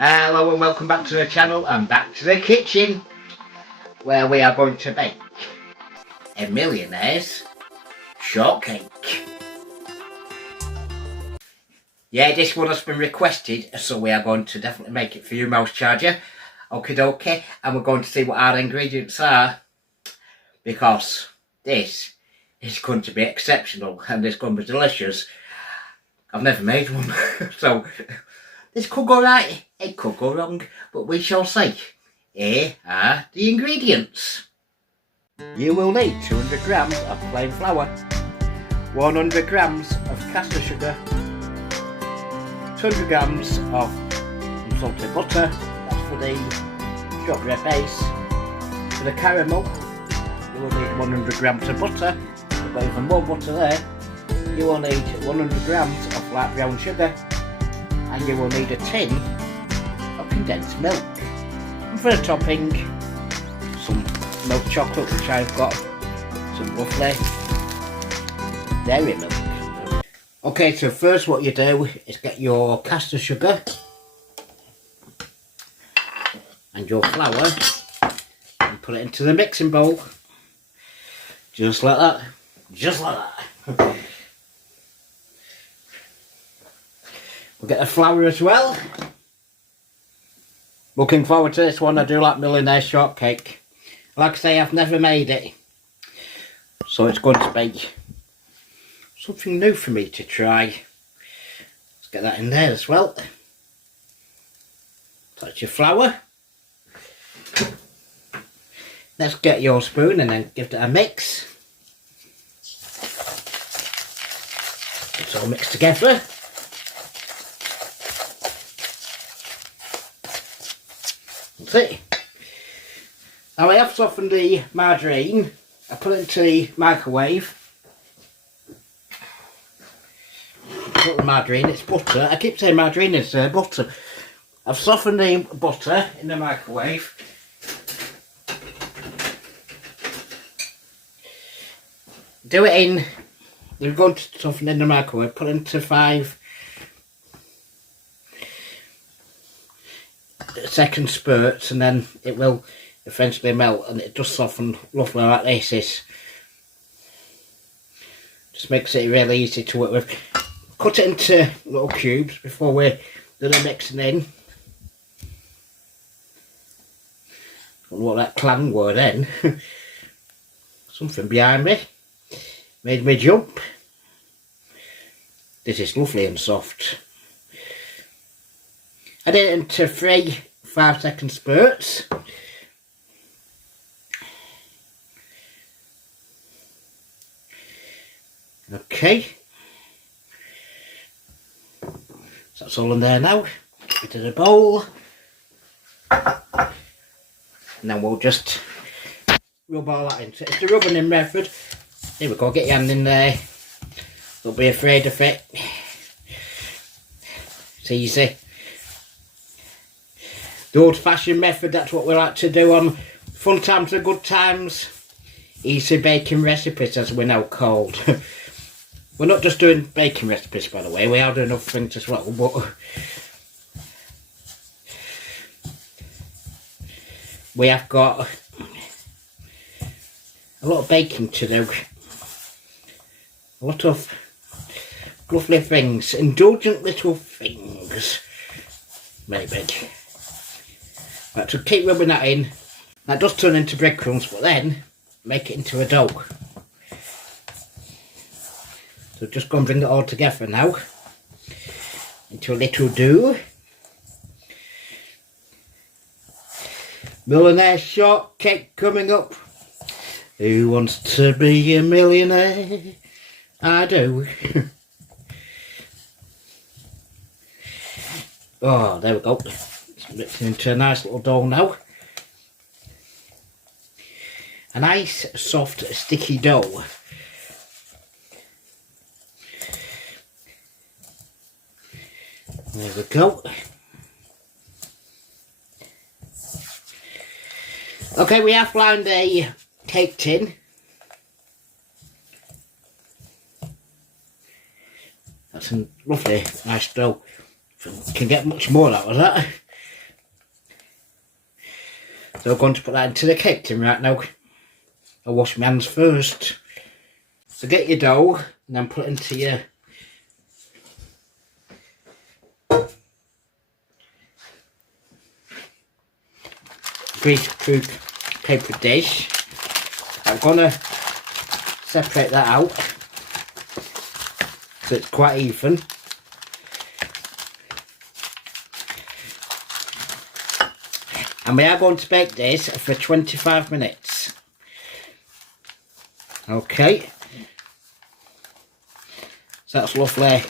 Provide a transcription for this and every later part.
Hello and welcome back to the channel and back to the kitchen, where we are going to make a millionaire's shortcake. Yeah, this one has been requested, so we are going to definitely make it for you, Mouse Charger. Okie dokie, and we're going to see what our ingredients are, because this is going to be exceptional and it's going to be delicious. I've never made one, so this could go right, it could go wrong, but we shall see. Here are the ingredients. You will need 200 grams of plain flour, 100 grams of caster sugar, 200 grams of unsalted butter, that's for the shortbread base. For the caramel, you will need 100 grams of butter, we've got even more butter there. You will need 100 grams of light brown sugar, and you will need a tin of condensed milk. And for the topping, some milk chocolate, which I've got, some lovely dairy milk. Okay, so first what you do is get your caster sugar and your flour and put it into the mixing bowl. Just like that. Just like that. We'll get the flour as well. Looking forward to this one. I do like millionaire shortcake. Like I say, I've never made it, so it's going to be something new for me to try. Let's get that in there as well. That's your flour. Let's get your spoon and then give it a mix. It's all mixed together. That's it. Now I have softened the margarine. I put it into the microwave. Put the margarine, it's butter. I keep saying margarine, it's butter. I've softened the butter in the microwave. Do it in, you're going to soften in the microwave, put it into 5 second spurts, and then it will eventually melt, and it does soften roughly like this. It just makes it really easy to work with. Cut it into little cubes before we do the mixing in. Don't know what that clang were then. Something behind me made me jump. This is lovely and soft. I did it into 3 5-second spurts. Okay. So that's all in there now. Get it in a bowl. And then we'll just rub all that into it. It's the rubbing in method. Here we go, get your hand in there. Don't be afraid of it. It's easy. The old-fashioned method, that's what we like to do on fun times and good times. Easy baking recipes, as we're now called. We're not just doing baking recipes, by the way, we are doing other things as well, but we have got a lot of baking to do. A lot of lovely things, indulgent little things, maybe. Right, so keep rubbing that in. That does turn into breadcrumbs, but then make it into a dough. So just go and bring it all together now into a little dough. Millionaire shortcake coming up. Who wants to be a millionaire? I do. Oh, there we go. It's mixing into a nice little dough now. A nice, soft, sticky dough. There we go. Okay, we have lined a cake tin. That's a lovely, nice dough. Can get much more out of that. So I'm going to put that into the cake tin right now. I'll wash my hands first. So get your dough and then put it into your greaseproof paper dish. I'm going to separate that out so it's quite even. And we are going to bake this for 25 minutes. Okay. So that's lovely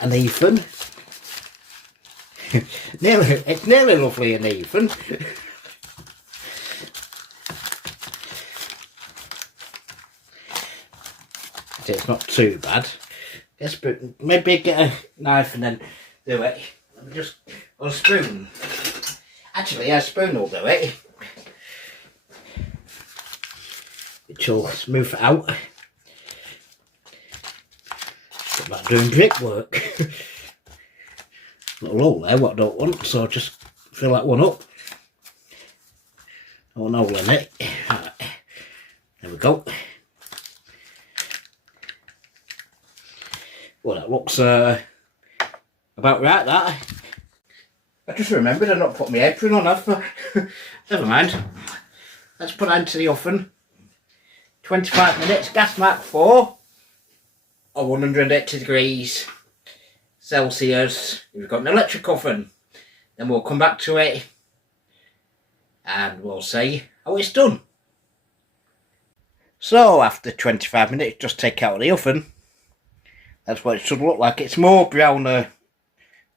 and even. It's nearly lovely and even. It's not too bad. Yes, but maybe get a knife and then do it. Let me just, or a spoon. Actually, a spoon will do it. Which will smooth it out. Got back doing brickwork. Little hole there, what I don't want, so just fill that one up. One hole in it. Right. There we go. Well, that looks about right, that. I just remembered I not put my apron on, never mind. Let's put that into the oven. 25 minutes, gas mark 4, or 180 degrees Celsius. We've got an electric oven. Then we'll come back to it and we'll see how it's done. So after 25 minutes, just take out of the oven. That's what it should look like. It's more browner.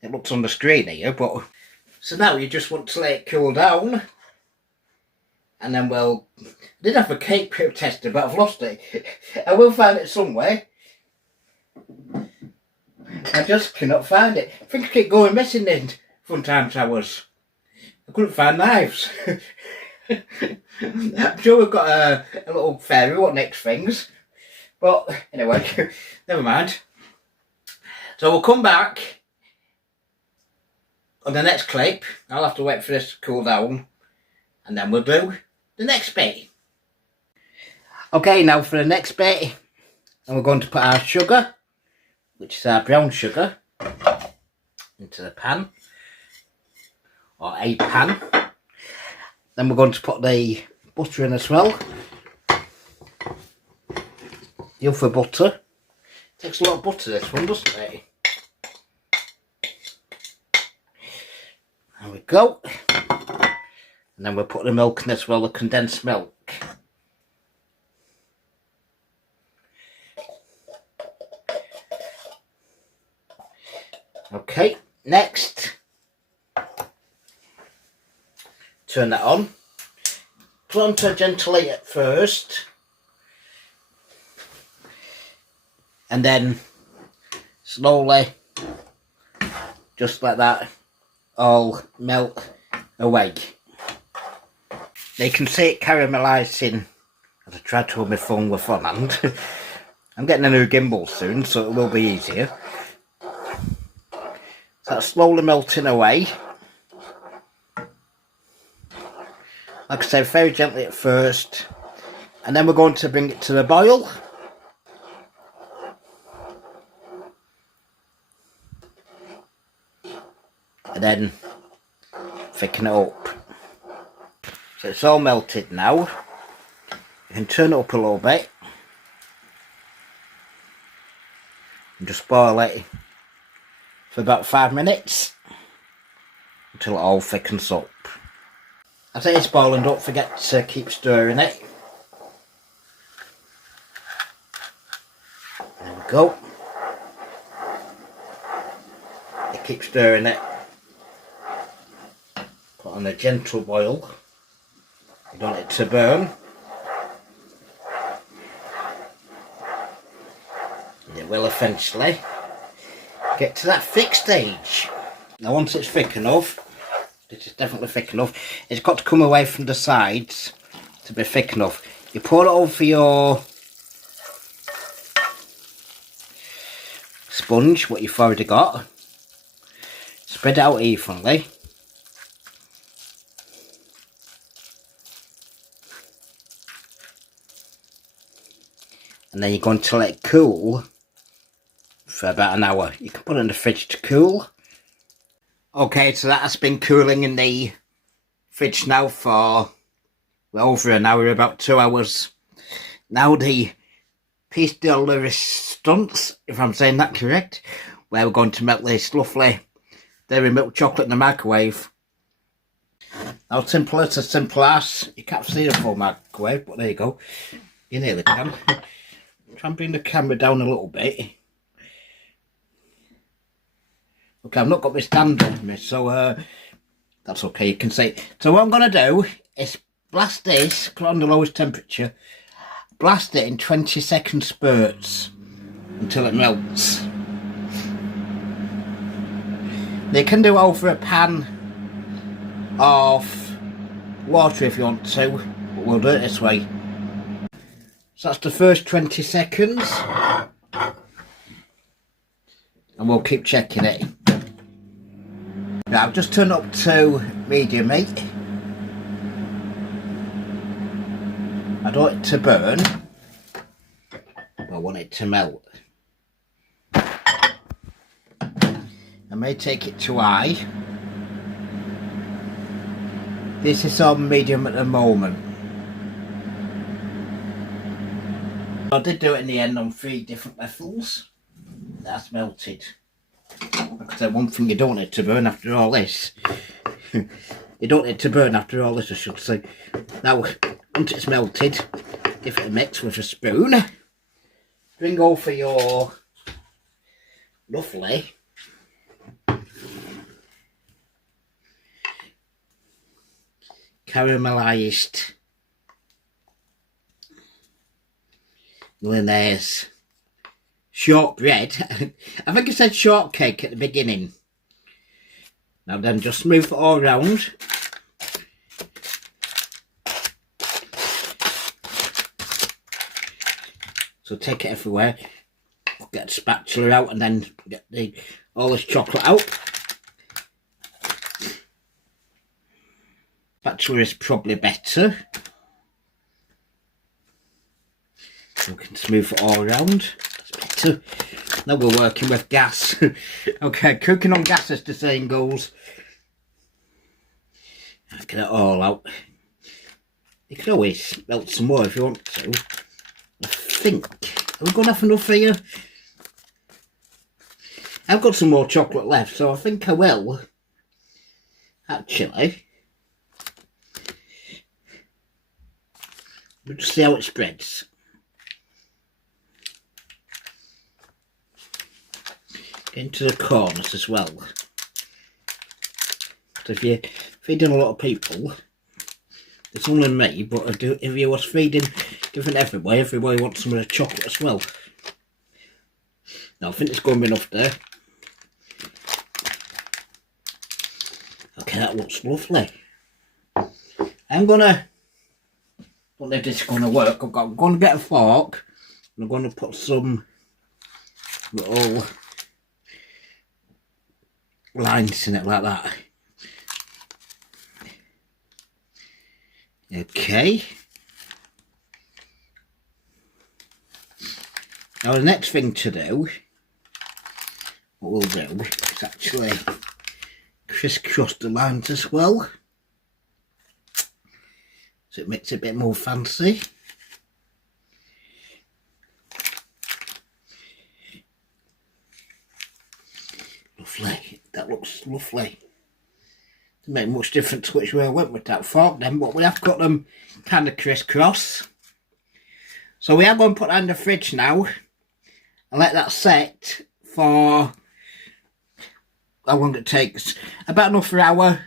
It looks on the screen here, but so now you just want to let it cool down, and then we'll. I did have a cake tester, but I've lost it. I will find it somewhere. I just cannot find it. I think I keep going missing in fun time towers. I couldn't find knives. I'm sure we've got a little fairy. What next things? But anyway, never mind. So we'll come back on the next clip. I'll have to wait for this to cool down, and then we'll do the next bit. Okay, now for the next bit, and we're going to put our sugar, which is our brown sugar, into the pan, or a pan. Then we're going to put the butter in as well. The other butter. Takes a lot of butter, this one, doesn't it? There we go. And then we'll put the milk in as well, the condensed milk. Okay, next. Turn that on. Put on to a gentle heat at first. And then slowly, just like that, all melt away. You can see it caramelising as I try to hold my phone with one hand. I'm getting a new gimbal soon, so it will be easier. So that's slowly melting away. Like I said, very gently at first. And then we're going to bring it to the boil. And then thicken it up. So it's all melted now. You can turn it up a little bit and just boil it for about 5 minutes until it all thickens up. As it is boiling, don't forget to keep stirring it. There we go. You keep stirring it. Put on a gentle boil. You don't want it to burn. And it will eventually get to that thick stage. Now once it's thick enough, this is definitely thick enough, it's got to come away from the sides to be thick enough. You pour it over your sponge, what you've already got. Spread it out evenly. and then you're going to let it cool for about an hour. You can put it in the fridge to cool. Okay, so that has been cooling in the fridge now for over an hour, about 2 hours. Now the piece de la resistance, if I'm saying that correct, where we're going to melt this lovely dairy milk chocolate in the microwave. Now simple as, you can't see the full microwave, but there you go. You nearly can. Try and bring the camera down a little bit. Okay, I've not got my stand with me, so that's okay, you can see. So what I'm going to do is blast this, put it on the lowest temperature, blast it in 20-second spurts until it melts. You can do it over a pan of water if you want to, but we'll do it this way. So that's the first 20 seconds. And we'll keep checking it. Now I've just turned up to medium heat. I don't want it to burn. I want it to melt. I may take it to high. This is on medium at the moment. I did do it in the end on 3 different levels. That's melted. Like I said, one thing you don't want it to burn after all this. You don't want it to burn after all this, I should say. Now, once it's melted, give it a mix with a spoon. Bring over your lovely caramelised millionaire's shortbread. I think I said shortcake at the beginning. Now then, just move it all around. So take it everywhere. Get the spatula out and then get all this chocolate out. Spatula is probably better. So we can smooth it all around. That's better. Now we're working with gas. Okay, cooking on gas as the saying goes. Get it all out. You can always melt some more if you want to. I think, are we going to have enough here? I've got some more chocolate left, so I think I will. Actually. We'll just see how it spreads. Get into the corners as well. So if you're feeding a lot of people, it's only me, but if you was feeding different everybody wants some of the chocolate as well. Now I think it's going to be enough there. Okay, that looks lovely. I'm gonna, don't know if this is going to work. I'm going to get a fork and I'm going to put some little lines in it like that. Okay. Now the next thing to do, what we'll do is actually crisscross the lines as well, so it makes it a bit more fancy. Lovely, that looks lovely. Doesn't make much difference which way I went with that fork then, but we have got them kind of crisscross. So we are going to put that in the fridge now and let that set for how long it takes. About enough for an hour,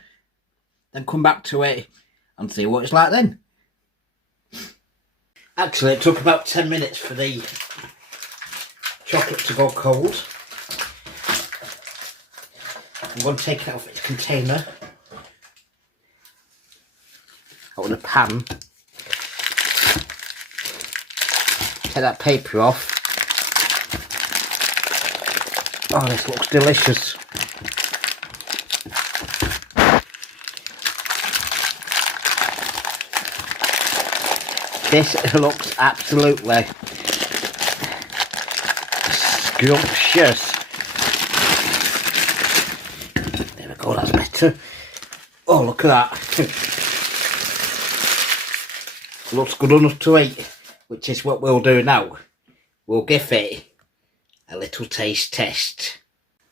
then come back to it and see what it's like then. Actually, it took about 10 minutes for the chocolate to go cold. I'm going to take it out of its container, out of the pan. Take that paper off. Oh, this looks delicious. This looks absolutely scrumptious. There we go, that's better. Oh, look at that. Looks good enough to eat, which is what we'll do now. We'll give it a little taste test.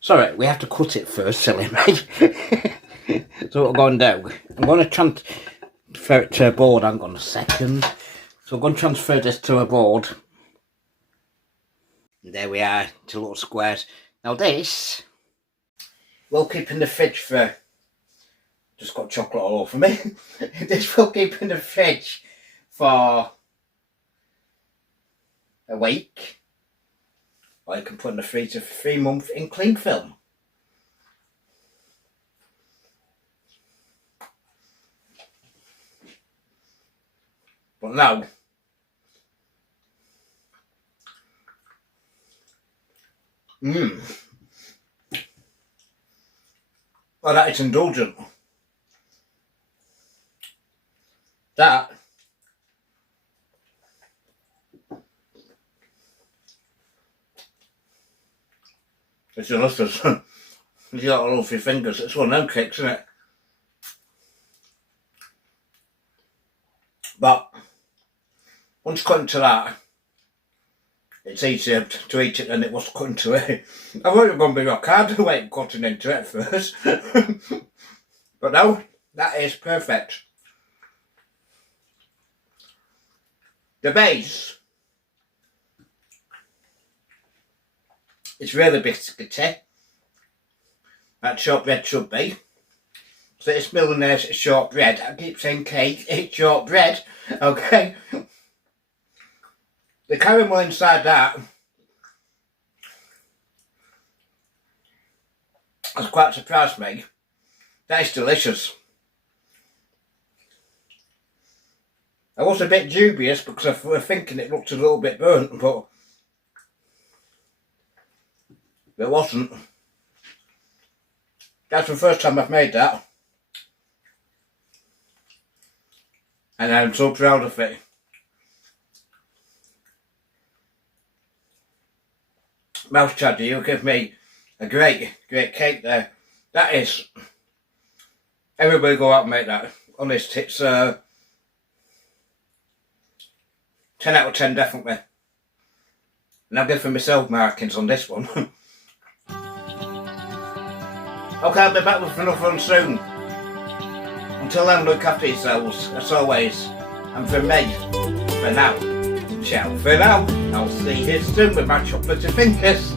Sorry, we have to cut it first, silly me. So what I'm going to do, I'm going to transfer it to a board. Hang on a second. So I'm going to transfer this to a board. And there we are, two little squares. Now this, we'll keep in the fridge for, just got chocolate all over me. This will keep in the fridge for a week. Or you can put in the freezer for 3 months in cling film. But now, well, that is indulgent. That it's delicious. You got all over your fingers. It's one of them cakes, isn't it? But once you cut into that, it's easier to eat it than it was to cut into it. I thought it was going to be rock hard the way cutting into it at first. But no, that is perfect. The base is really biscuity. That shortbread should be. So it's millionaire's shortbread. I keep saying cake, it's shortbread. Okay. The caramel inside that has quite surprised me. That is delicious. I was a bit dubious because I was thinking it looked a little bit burnt, but it wasn't. That's the first time I've made that. And I'm so proud of it. Mouse Chaddy, you give me a great cake there. That is, everybody go out and make that. Honest, it's 10 out of 10 definitely. And I'll give for myself markings on this one. Okay, I'll be back with another one soon. Until then, look after yourselves, as always. And for me, for now, ciao for now. I'll see you soon with my chocolatey fingers.